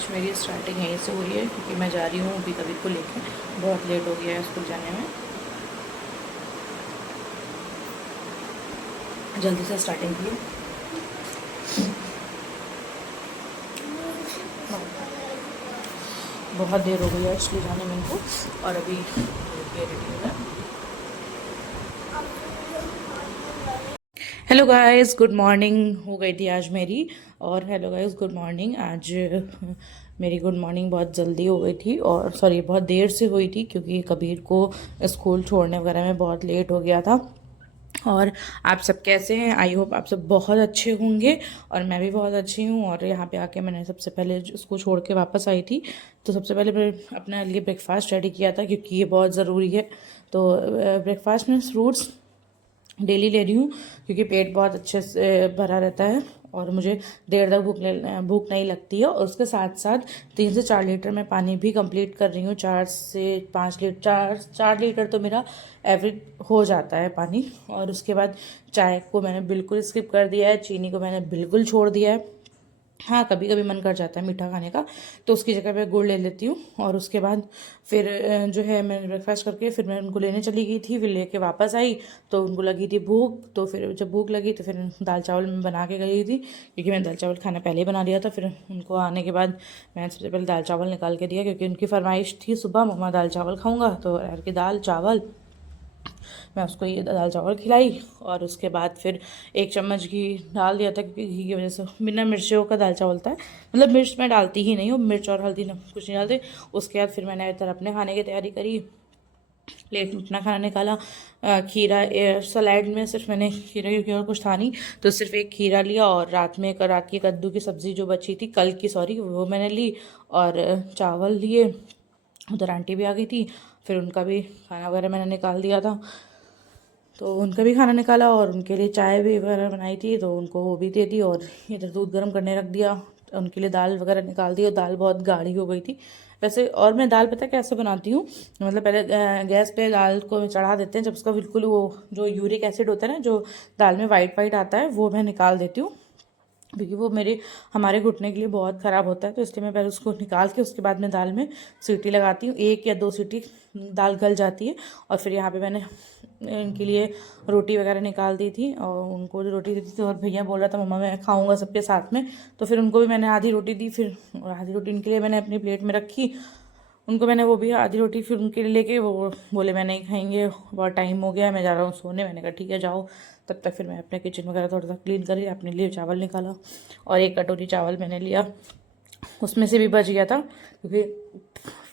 आज मेरी स्टार्टिंग यहीं से हुई है क्योंकि मैं जा रही हूँ अभी कभी को लेकर। बहुत लेट हो गया है स्कूल जाने में। जल्दी से स्टार्टिंग की। बहुत देर हो गई है स्कूल जाने में इनको। और अभी रेडी हो गया। हेलो गाइस, गुड मॉर्निंग हो गई थी आज मेरी। और हेलो गाइस, गुड मॉर्निंग। आज मेरी गुड मॉर्निंग बहुत जल्दी हो गई थी, और सॉरी बहुत देर से हुई थी क्योंकि कबीर को स्कूल छोड़ने वगैरह में बहुत लेट हो गया था। और आप सब कैसे हैं? आई होप आप सब बहुत अच्छे होंगे। और मैं भी बहुत अच्छी हूँ। और यहाँ पे आके मैंने सबसे पहले उसको छोड़ के वापस आई थी, तो सबसे पहले मैं अपने लिए ब्रेकफास्ट रेडी किया था क्योंकि ये बहुत ज़रूरी है। तो ब्रेकफास्ट में फ्रूट्स डेली ले रही हूँ क्योंकि पेट बहुत अच्छे से भरा रहता है और मुझे देर तक भूख नहीं लगती है। और उसके साथ साथ 3 से 4 लीटर मैं पानी भी कंप्लीट कर रही हूँ। 4 से 5 लीटर, 4 लीटर तो मेरा एवरेज हो जाता है पानी। और उसके बाद चाय को मैंने बिल्कुल स्किप कर दिया है, चीनी को मैंने बिल्कुल छोड़ दिया है। हाँ, कभी कभी मन कर जाता है मीठा खाने का, तो उसकी जगह पे गुड़ ले लेती हूँ। और उसके बाद फिर जो है मैंने ब्रेकफास्ट करके फिर मैं उनको लेने चली गई थी। फिर लेके वापस आई तो उनको लगी थी भूख, तो फिर जब भूख लगी तो फिर दाल चावल मैं बना के गई थी क्योंकि मैं दाल चावल खाना पहले ही बना लिया था। फिर उनको आने के बाद मैंने सबसे पहले दाल चावल निकाल के दिया क्योंकि उनकी फरमाइश थी सुबह मम्मा दाल चावल खाऊंगा, तो अरहर की दाल चावल मैं उसको ये दाल चावल खिलाई। और उसके बाद फिर 1 चम्मच घी डाल दिया था क्योंकि घी की वजह से बिना मिर्चियों का दाल चावल था। मतलब मिर्च मैं डालती ही नहीं हूँ, मिर्च और हल्दी कुछ नहीं डालते। उसके बाद फिर मैंने इधर अपने खाने की तैयारी करी, प्लेट में अपना खाना निकाला। खीरा सलाद में सिर्फ मैंने खीरा, क्योंकि और कुछ था नहीं तो सिर्फ एक खीरा लिया। और रात की कद्दू की सब्ज़ी जो बची थी कल की, सॉरी, वो मैंने ली। और चावल लिए। उधर आंटी भी आ गई थी, फिर उनका भी खाना वगैरह मैंने निकाल दिया था, तो उनका भी खाना निकाला। और उनके लिए चाय भी वगैरह बनाई थी तो उनको वो भी दे दी। और इधर दूध गर्म करने रख दिया, उनके लिए दाल वगैरह निकाल दी। और दाल बहुत गाढ़ी हो गई थी वैसे। और मैं दाल पता कैसे बनाती हूँ, मतलब पहले गैस पे दाल को चढ़ा देते हैं, जब उसका बिल्कुल वो जो यूरिक एसिड होता है ना, जो दाल में वाइट वाइट आता है, वो मैं निकाल देती हूँ क्योंकि वो हमारे घुटने के लिए बहुत ख़राब होता है। तो इसलिए मैं पहले उसको निकाल के उसके बाद मैं दाल में सीटी लगाती हूँ, 1 या 2 सीटी दाल गल जाती है। और फिर यहाँ पे मैंने इनके लिए रोटी वगैरह निकाल दी थी और उनको रोटी दी थी। और भैया बोल रहा था मम्मा मैं खाऊंगा सबके साथ में, तो फिर उनको भी मैंने आधी रोटी दी। फिर और आधी रोटी इनके लिए मैंने अपनी प्लेट में रखी, उनको मैंने वो भी आधी रोटी फिर उनके लिए लेके, वो बोले मैं नहीं खाएंगे, बहुत टाइम हो गया, मैं जा रहा हूँ सोने। मैंने कहा ठीक है जाओ। तब तक फिर मैं अपने किचन वगैरह थोड़ा सा क्लीन करी, अपने लिए चावल निकाला। और 1 कटोरी चावल मैंने लिया, उसमें से भी बच गया था क्योंकि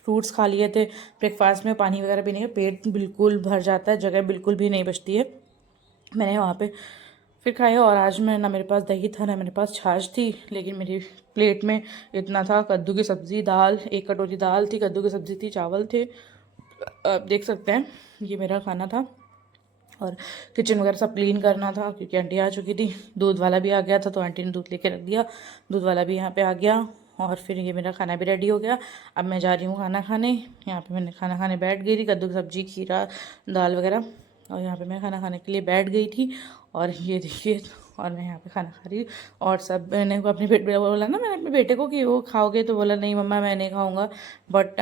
फ्रूट्स खा लिए थे ब्रेकफास्ट में। पानी वगैरह पीने का पेट बिल्कुल भर जाता है, जगह बिल्कुल भी नहीं बचती है। मैंने वहाँ पे फिर खाया। और आज मैं ना मेरे पास दही था ना मेरे पास छाछ थी, लेकिन मेरी प्लेट में इतना था, कद्दू की सब्ज़ी, दाल, 1 कटोरी दाल थी, कद्दू की सब्ज़ी थी, चावल थे। आप देख सकते हैं ये मेरा खाना था। और किचन वगैरह सब क्लीन करना था क्योंकि आंटी आ चुकी थी। दूध वाला भी आ गया था तो आंटी ने दूध लेके रख दिया, दूध वाला भी यहाँ पे आ गया। और फिर ये मेरा खाना भी रेडी हो गया। अब मैं जा रही हूँ खाना खाने। यहाँ पे मैंने खाना खाने बैठ गई थी, कद्दू की सब्ज़ी, खीरा, दाल वगैरह। और यहाँ पे मैं खाना खाने के लिए बैठ गई थी। और ये देखिए, और मैं यहाँ पे खाना खा रही हूँ। और सब मैंने को अपने बेटे बोला ना, मैंने अपने बेटे को कि वो खाओगे, तो बोला नहीं मम्मा मैं नहीं खाऊंगा। बट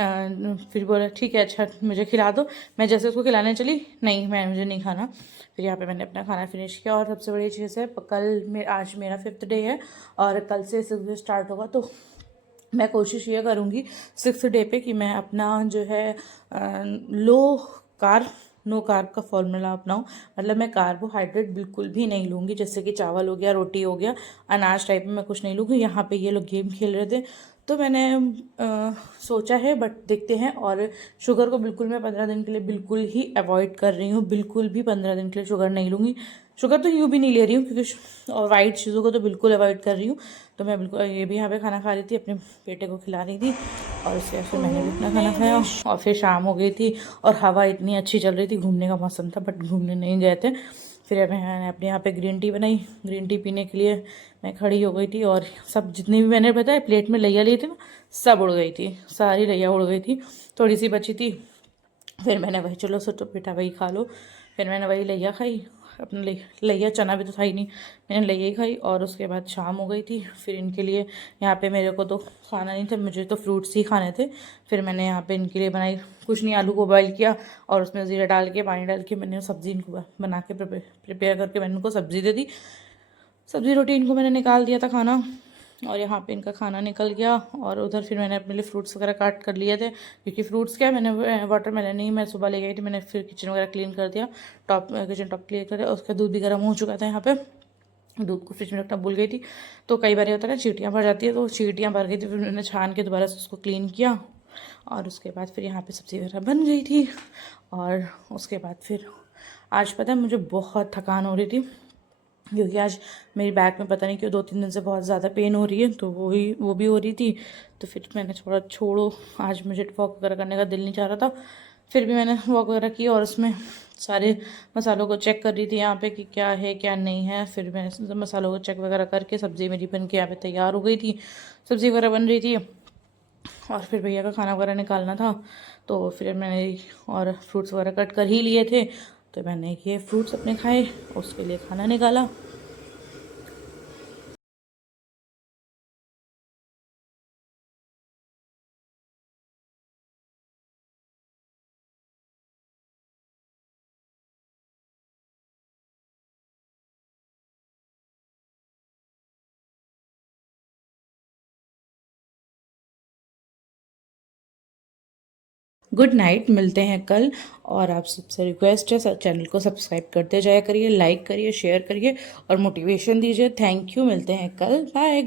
फिर बोला ठीक है अच्छा मुझे खिला दो। मैं जैसे उसको खिलाने चली, नहीं मैं मुझे नहीं खाना। फिर यहाँ पे मैंने अपना खाना फिनिश किया। और सबसे बड़ी चीज़ है, आज मेरा 5th डे है और कल से 6th डे स्टार्ट होगा। तो मैं कोशिश ये करूँगी 6th डे पे कि मैं अपना जो है लो कार्ब नो कार्ब का फॉर्मूला अपनाऊँ। मतलब मैं कार्बोहाइड्रेट बिल्कुल भी नहीं लूँगी, जैसे कि चावल हो गया, रोटी हो गया, अनाज टाइप में मैं कुछ नहीं लूँगी। यहाँ पे ये लोग गेम खेल रहे थे तो मैंने सोचा है, बट देखते हैं। और शुगर को बिल्कुल मैं 15 दिन के लिए बिल्कुल ही अवॉइड कर रही हूँ, बिल्कुल भी 15 दिन के लिए शुगर नहीं लूँगी। शुगर तो यूँ भी नहीं ले रही हूँ क्योंकि और वाइट चीज़ों को तो बिल्कुल अवॉइड कर रही हूँ। तो मैं बिल्कुल ये भी यहाँ पे खाना खा रही थी, अपने बेटे को खिला रही थी। और उसके बाद फिर मैंने भी अपना खाना खाया। और फिर शाम हो गई थी और हवा इतनी अच्छी चल रही थी, घूमने का मौसम था, बट घूमने नहीं गए थे। फिर मैंने अपने यहाँ पे ग्रीन टी बनाई, ग्रीन टी पीने के लिए मैं खड़ी हो गई थी। और सब जितनी भी मैंने बताया प्लेट में लैया ली थी ना, सब उड़ गई थी, सारी लैया उड़ गई थी, थोड़ी सी बची थी। फिर मैंने वही, चलो सोचो बेटा वही खा लो। फिर मैंने वही लैया खाई। अपने लइया चना भी तो था ही नहीं, मैंने लइया ही खाई। और उसके बाद शाम हो गई थी, फिर इनके लिए यहाँ पे मेरे को तो खाना नहीं था, मुझे तो फ्रूट्स ही खाने थे। फिर मैंने यहाँ पे इनके लिए बनाई कुछ नहीं, आलू को बॉयल किया और उसमें ज़ीरा डाल के पानी डाल के मैंने सब्ज़ी इनको बना के प्रिपेयर करके मैंने उनको सब्ज़ी दे दी। सब्ज़ी रोटी इनको मैंने निकाल दिया था खाना, और यहाँ पे इनका खाना निकल गया। और उधर फिर मैंने अपने लिए फ्रूट्स वगैरह काट कर लिए थे, क्योंकि फ्रूट्स क्या मैंने वाटरमेलन ही मैं सुबह ले गई थी। मैंने फिर किचन वगैरह क्लीन कर दिया, किचन टॉप क्लियर कर दिया। उसका दूध भी गर्म हो चुका था, यहाँ पे दूध को फ्रिज में रखना भूल गई थी। तो कई बार होता है ना, चींटियाँ भर जाती है, तो चींटियाँ भर गई थी। फिर मैंने छान के दोबारा से उसको क्लीन किया, और उसके बाद फिर यहाँ पे सब्ज़ी वगैरह बन गई थी। और उसके बाद फिर आज पता है मुझे बहुत थकान हो रही थी, क्योंकि आज मेरी बैक में पता नहीं क्यों 2-3 दिन से बहुत ज़्यादा पेन हो रही है, तो वो भी हो रही थी। तो फिर मैंने थोड़ा छोड़ो, आज मुझे वॉक वगैरह करने का दिल नहीं चाह रहा था, फिर भी मैंने वॉक वगैरह की और उसमें सारे मसालों को चेक कर रही थी यहाँ पे कि क्या है क्या नहीं है। फिर मैंने मसालों को चेक वगैरह करके सब्ज़ी मेरी बन के यहाँ पे तैयार हो गई थी, सब्ज़ी वगैरह बन रही थी। और फिर भैया का खाना वगैरह निकालना था, तो फिर मैंने और फ्रूट्स वगैरह कट कर ही लिए थे, तो मैंने ये फ्रूट्स अपने खाए, उसके लिए खाना निकाला। गुड नाइट, मिलते हैं कल। और आप सबसे रिक्वेस्ट है, चैनल को सब्सक्राइब करते जाया करिए, लाइक करिए, शेयर करिए और मोटिवेशन दीजिए। थैंक यू, मिलते हैं कल, बाय।